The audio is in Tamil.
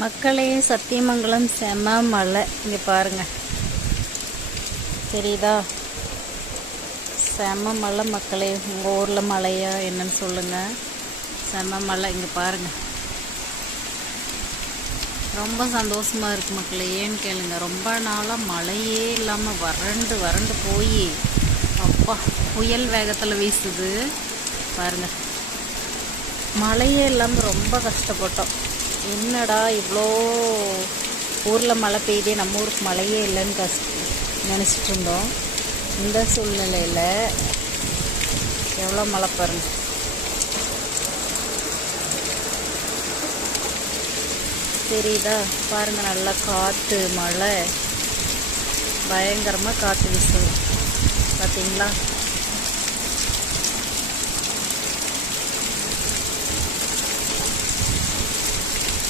மக்களே, சத்தியமங்கலம் செம மலை. இங்கே பாருங்க, தெரியுதா? செம மலை மக்களே. உங்கள் ஊரில் மலையா என்னன்னு சொல்லுங்கள். செம மலை. இங்கே பாருங்க, ரொம்ப சந்தோஷமாக இருக்குது மக்களே. ஏன்னு கேளுங்க, ரொம்ப நாளாக மழையே இல்லாமல் வறண்டு வறண்டு போய் அப்பா புயல் வேகத்தில் வீசுது பாருங்க. மழையே இல்லாமல் ரொம்ப கஷ்டப்பட்டோம். என்னடா இவ்வளோ ஊரில் மழை பெய்யுதே, நம்ம ஊருக்கு மழையே இல்லைன்னு நினச்சிட்டு இருந்தோம். இந்த சூழ்நிலையில் எவ்வளோ மழை பாருங்க. தெரியுதா? பாருங்கள், நல்லா காற்று மழை பயங்கரமாக காற்று வீசுது பார்த்தீங்களா?